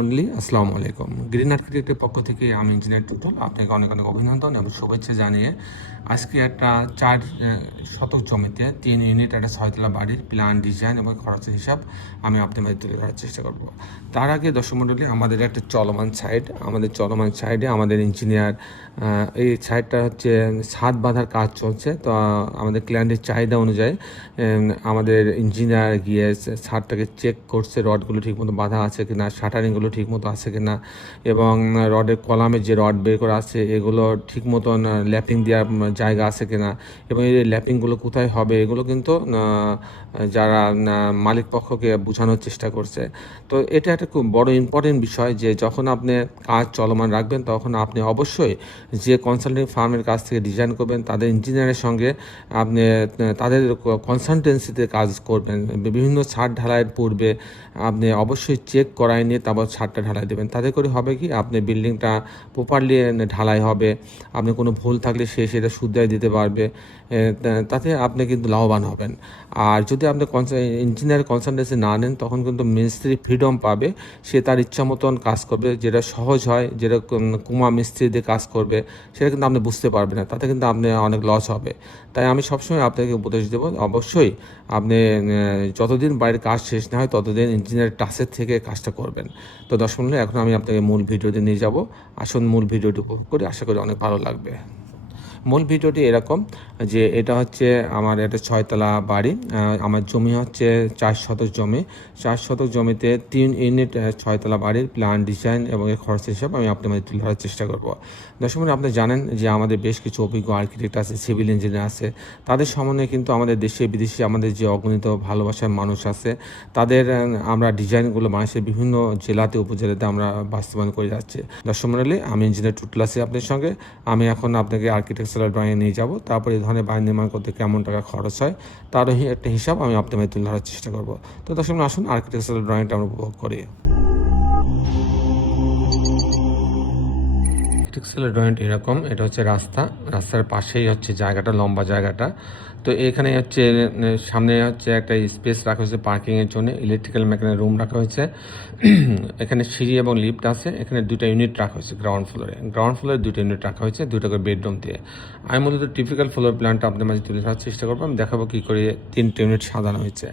আসসালামু আলাইকুম। গ্রিন আর্কিটেক্টের পক্ষ থেকে আমি ইঞ্জিনিয়ার টুটুল। আপনাকে অনেক অনেক অভিনন্দন এবং শুভেচ্ছা জানিয়ে আজকে একটা 4 শতক জমিতে 3 ইউনিট একটা 6 তলা বাড়ির প্ল্যান, ডিজাইন এবং খরচের হিসাব আমি আপনাদের মাঝে তুলে ধরার চেষ্টা করব। তার আগে দর্শক মণ্ডলী, আমাদের একটা চলমান সাইডে আমাদের ইঞ্জিনিয়ার এই সাইডটা হচ্ছে ছাদ বাঁধার কাজ চলছে। তো আমাদের ক্লায়েন্টের চাহিদা অনুযায়ী আমাদের ইঞ্জিনিয়ার গিয়ে ছাদটাকে চেক করছে, রডগুলো ঠিকমতো বাঁধা আছে কিনা, শাটারিংগুলো ঠিকমতো আছে কিনা, এবং রডের কলামে যে রড বের করা আছে এগুলো ঠিক মতন ল্যাপিং দেওয়ার জায়গা আছে কিনা, এবং এই ল্যাপিংগুলো কোথায় হবে এগুলো কিন্তু যারা মালিক পক্ষকে বোঝানোর চেষ্টা করছে। তো এটা একটা খুব বড় ইম্পর্টেন্ট বিষয় যে যখন আপনি কাজ চলমান রাখবেন তখন আপনি অবশ্যই যে কনসাল্টিং ফার্মের কাছ থেকে ডিজাইন করবেন তাদের ইঞ্জিনিয়ারের সঙ্গে আপনি তাদের কনসালটেন্সিতে কাজ করবেন। বিভিন্ন ছাদ ঢালাইয়ের পূর্বে আপনি অবশ্যই চেক করায় নিয়ে তারপর ছাদটা ঢালাই দেবেন। তাতে করে হবে কি, আপনি বিল্ডিংটা প্রপারলি ঢালাই হবে, আপনি কোনো ভুল থাকলে সেটা শুধরাই দিতে পারবে, তাতে আপনি কিন্তু লাভবান হবেন। আর যদি আপনি ইঞ্জিনিয়ার কনসালটেন্সি না নেন তখন কিন্তু মিস্ত্রি ফ্রিডম পাবে, সে তার ইচ্ছা মতন কাজ করবে, যেটা সহজ হয়, যেটা কুমা মিস্ত্রি দিয়ে কাজ করবে সেটা কিন্তু আপনি বুঝতে পারবেন না, তাতে কিন্তু আপনি অনেক লস হবে। তাই আমি সবসময় আপনাকে উপদেশ দেবো, অবশ্যই আপনি যতদিন বাড়ির কাজ শেষ না হয় ততদিন ইঞ্জিনিয়ার টাচের থেকে কাজটা করবেন। তো দর্শক মণ্ডলী, এখন আমি আপনাকে মূল ভিডিওতে নিয়ে যাব। আসুন মূল ভিডিওটি উপভোগ করি, আশা করি অনেক ভালো লাগবে। মূল ভিডিওটি এরকম যে এটা হচ্ছে আমার একটা 6 তলা বাড়ি। আমার জমি হচ্ছে 4 শতক জমি। 4 শতক জমিতে 3 ইউনিট 6 তলা বাড়ির প্ল্যান, ডিজাইন এবং এর খরচ হিসাব আমি আপনার মধ্যে তুলে ধরার চেষ্টা করব। দর্শক বন্ধু, আপনি জানেন যে আমাদের বেশ কিছু অভিজ্ঞ আর্কিটেক্ট আছে, সিভিল ইঞ্জিনিয়ার আছে। তাদের সমন্বয়ে কিন্তু আমাদের দেশে বিদেশে আমাদের যে অগণিত ভালোবাসার মানুষ আছে তাদের আমরা ডিজাইনগুলো বাংলাদেশের বিভিন্ন জেলাতে উপজেলাতে আমরা বাস্তবায়ন করে যাচ্ছি। দর্শক মণ্ডলী, আমি ইঞ্জিনিয়ার টুটুল আছি আপনার সঙ্গে। আমি এখন আপনাকে আর্কিটেকচারাল ড্রয়িংয়ে নিয়ে যাব, তারপর এই ধরনের বাড়ি নির্মাণ করতে কেমন টাকা খরচ হয় তারও একটা হিসাব আমি আপনার মাধ্যমে তুলে ধরার চেষ্টা করব। তো দর্শক আসুন আর্কিটেকচারাল ড্রয়িংটা আমরা উপভোগ করি। আর্কিটেকচারাল ড্রয়িংটা এরকম, এটা হচ্ছে রাস্তার পাশেই হচ্ছে জায়গাটা, লম্বা জায়গাটা। তো এখানে হচ্ছে সামনে হচ্ছে একটা স্পেস রাখা হয়েছে পার্কিংয়ের জন্য, ইলেকট্রিক্যাল মেকানিক রুম রাখা হয়েছে। এখানে সিঁড়ি এবং লিফট আছে। এখানে 2টা ইউনিট রাখা হয়েছে গ্রাউন্ড ফ্লোরে 2টা ইউনিট রাখা হয়েছে, 2টা করে বেডরুম দিয়ে। আমি মূলত টিপিক্যাল ফ্লোর প্ল্যানটা আপনাদের মাঝে তুলে ধরার চেষ্টা করবো। আমি দেখাবো কী করে 3টে ইউনিট সাজানো হয়েছে।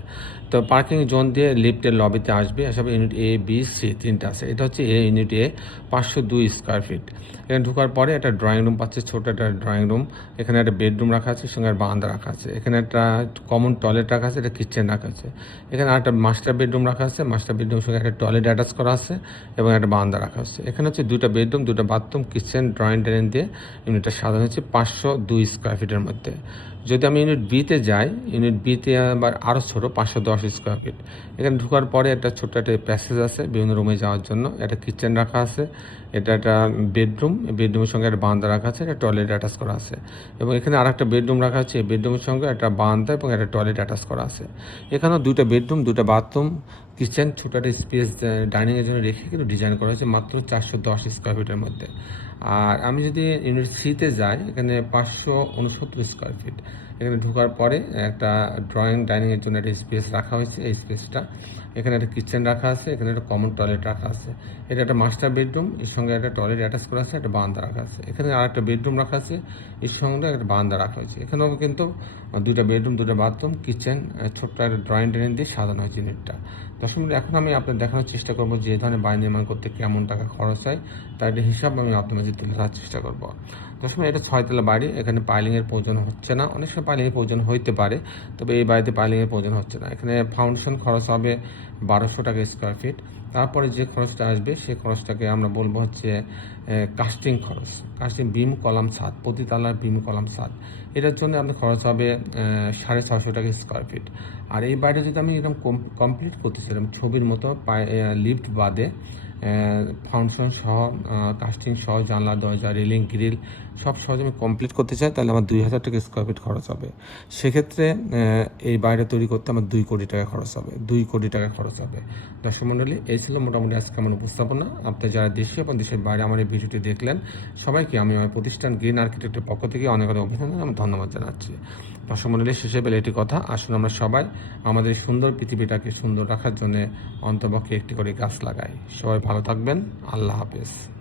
তো পার্কিং জোন দিয়ে লিফটের লবিতে আসবে, আসবে ইউনিট এ, বি, সি 3টা আছে। এটা হচ্ছে ইউনিট এ, 502 স্কোয়ার ফিট। এখানে ঢোকার পরে একটা ড্রয়িং রুম পাচ্ছে, ছোট একটা ড্রয়িং রুম। এখানে একটা বেডরুম রাখা আছে, সঙ্গে একটা বারান্দা রাখা আছে। এখানে একটা কমন টয়লেট রাখা আছে, একটা কিচেন রাখা আছে। এখানে আরেকটা মাস্টার বেডরুম রাখা আছে, মাস্টার বেডরুমের সঙ্গে একটা টয়লেট অ্যাটাচ করা আছে এবং একটা বারান্দা রাখা আছে। এখানে হচ্ছে 2টা বেডরুম, 2টা বাথরুম, কিচেন, ড্রয়িং ডাইনিং দিয়ে ইউনিটটা সাজানো হচ্ছে 502 স্কোয়ার ফিটের মধ্যে। যদি আমি ইউনিট বিতে যাই, ইউনিট বিতে আবার আরও ছোটো, 510 স্কোয়ার ফিট। এখানে ঢোকার পরে একটা ছোট্ট একটা প্যাসেজ আছে বিভিন্ন রুমে যাওয়ার জন্য, একটা কিচেন রাখা আছে, এটা একটা বেডরুমের সঙ্গে একটা বারান্দা রাখা আছে, একটা টয়লেট অ্যাটাচ করা আছে। এবং এখানে আর একটা বেডরুম রাখা আছে, এই বেডরুমের সঙ্গে একটা বারান্দা এবং একটা টয়লেট অ্যাটাচ করা আছে। এখানেও 2টা বেডরুম, 2টা বাথরুম, কিচেন, ছোটো একটা স্পেস ডাইনিংয়ের জন্য রেখে কিন্তু ডিজাইন করা হয়েছে মাত্র 410 স্কোয়ার ফিটের মধ্যে। আর আমি যদি ইউনিট সিতে যাই, এখানে 569 স্কোয়ার ফিট। এখানে ঢোকার পরে একটা ড্রয়িং ডাইনিংয়ের জন্য একটা স্পেস রাখা হয়েছে, এই স্পেসটা। এখানে একটা কিচেন রাখা আছে, এখানে একটা কমন টয়লেট রাখা আছে। এটা একটা মাস্টার বেডরুম, এর সঙ্গে একটা টয়লেট অ্যাটাচ করা আছে, একটা বারান্দা রাখা আছে। এখানে আর একটা বেডরুম রাখা আছে, এর সঙ্গে একটা বারান্দা রাখা হয়েছে। এখানেও কিন্তু 2টা বেডরুম, 2টা বাথরুম, কিচেন, ছোট্ট একটা ড্রয়িং ডাইনিং দিয়ে সাজানো হয়েছে ইউনিটটা। দর্শক বন্ধু, এখন আমি আপনার দেখানোর চেষ্টা করবো যে এই ধরনের বাড়ি নির্মাণ করতে কেমন টাকা খরচ হয় তার একটা হিসাব আমি আপনার মাঝে তুলে ধরার চেষ্টা করবো। দর্শক, এটা 6 তলা বাড়ি। এখানে পাইলিংয়ের প্রয়োজন হচ্ছে না, অনেক সময় পাইলিংয়ের প্রয়োজন হইতে পারে, তবে এই বাড়িতে পাইলিংয়ের প্রয়োজন হচ্ছে না। এখানে ফাউন্ডেশন খরচ হবে 1200 টাকা স্কোয়ার ফিট। তারপরে যে খরচটা আসবে সেই খরচটাকে আমরা বলবো হচ্ছে কাস্টিং খরচ, কাস্টিং বিম কলাম ছাদ, প্রতি তলার বিম কলাম ছাদ। এটার জন্য আপনার খরচ হবে 650 টাকা স্কোয়ার ফিট। আর এই বাড়িটা যদি আমি এরকম কমপ্লিট করতেছিলাম ছবির মতো, লিফট বাদে ফাউন্ডেশন সহ, কাস্টিং সহ, জানলা, দরজা, রেলিং, গ্রিল সব সহজে আমি কমপ্লিট করতে চাই, তাহলে আমার 2000 টাকা স্কোয়ার ফিট খরচ হবে। সেক্ষেত্রে এই বাড়িটা তৈরি করতে আমার 2 কোটি টাকা খরচ হবে, 2 কোটি টাকা খরচ হবে। দর্শক মণ্ডলী, এই ছিল মোটামুটি আজকে আমার উপস্থাপনা। আপনি যারা দেশীয় এবং দেশের বাইরে আমার এই ভিডিওটি দেখলেন, সবাইকে আমি আমার প্রতিষ্ঠান গ্রিন আর্কিটেক্টের পক্ষ থেকে অনেক অনেক অভিনন্দন এবং ধন্যবাদ জানাচ্ছি। দর্শক মণ্ডলী, শেষে পেলে এটি কথা, আসুন আমরা সবাই আমাদের সুন্দর পৃথিবীটাকে সুন্দর রাখার জন্য অন্তপক্ষে একটি করে গাছ লাগাই। সবাই ভালো থাকবেন। আল্লাহ হাফেজ।